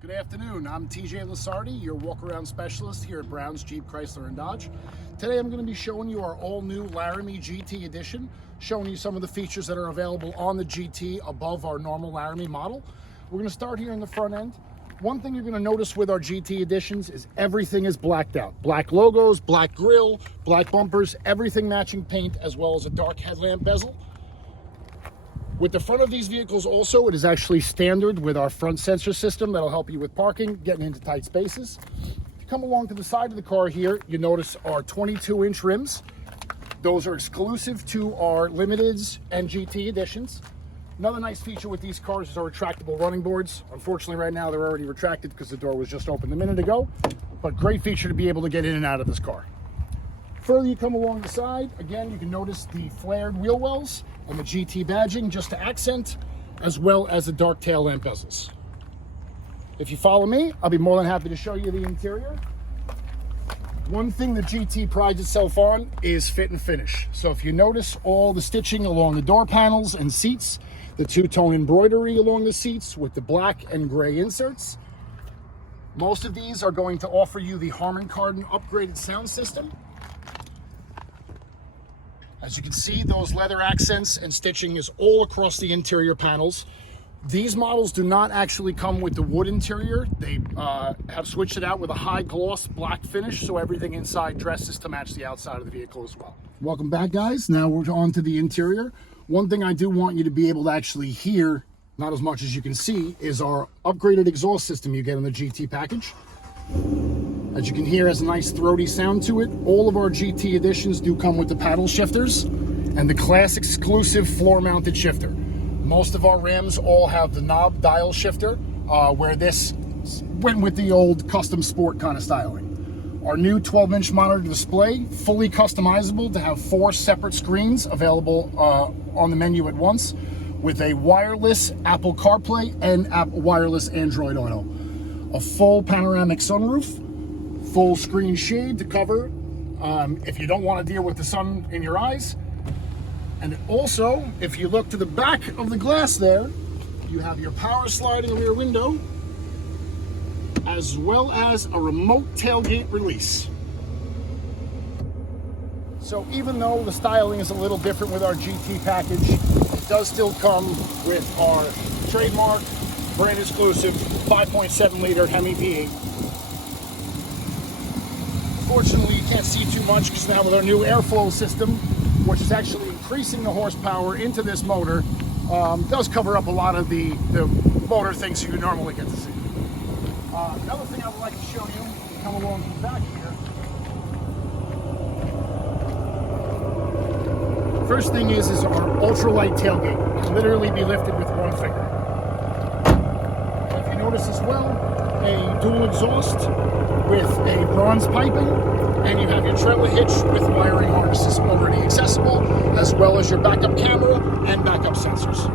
Good afternoon, I'm TJ Lasardi, your walk-around specialist here at Brown's Jeep, Chrysler, and Dodge. Today I'm going to be showing you our all-new Laramie GT edition, showing you some of the features that are available on the GT above our normal Laramie model. We're going to start here in the front end. One thing you're going to notice with our GT editions is everything is blacked out. Black logos, black grille, black bumpers, everything matching paint, as well as a dark headlamp bezel. With the front of these vehicles also, it is actually standard with our front sensor system that'll help you with parking, getting into tight spaces. If you come along to the side of the car here, you notice our 22-inch rims. Those are exclusive to our Limiteds and GT editions. Another nice feature with these cars is our retractable running boards. Unfortunately, right now they're already retracted because the door was just opened a minute ago, but great feature to be able to get in and out of this car. Further you come along the side, again, you can notice the flared wheel wells and the GT badging just to accent, as well as the dark tail lamp bezels. If you follow me, I'll be more than happy to show you the interior. One thing the GT prides itself on is fit and finish. So if you notice all the stitching along the door panels and seats, the two-tone embroidery along the seats with the black and gray inserts, most of these are going to offer you the Harman Kardon upgraded sound system. As you can see, those leather accents and stitching is all across the interior panels. These models do not actually come with the wood interior. They have switched it out with a high gloss black finish, so everything inside dresses to match the outside of the vehicle as well. Welcome back, guys. Now we're on to the interior. One thing I do want you to be able to actually hear, not as much as you can see, is our upgraded exhaust system you get in the GT package. As you can hear, it has a nice throaty sound to it. All of our GT editions do come with the paddle shifters and the class exclusive floor mounted shifter. Most of our rims all have the knob dial shifter, where this went with the old custom sport kind of styling. Our new 12-inch monitor display, fully customizable to have 4 separate screens available on the menu at once, with a wireless Apple CarPlay and wireless Android Auto. A full panoramic sunroof, full screen shade to cover if you don't want to deal with the sun in your eyes. And also, if you look to the back of the glass there, you have your power slide in the rear window, as well as a remote tailgate release. So even though the styling is a little different with our GT package, it does still come with our trademark, brand exclusive 5.7 liter Hemi V8. Fortunately, you can't see too much because now with our new airflow system, which is actually increasing the horsepower into this motor, does cover up a lot of the motor things you normally get to see. Another thing I would like to show you, come along from the back here. First thing is our ultralight tailgate. It can literally be lifted with one finger. If you notice as well, a dual exhaust with a bronze piping, and you have your trailer hitch with wiring harnesses already accessible, as well as your backup camera and backup sensors.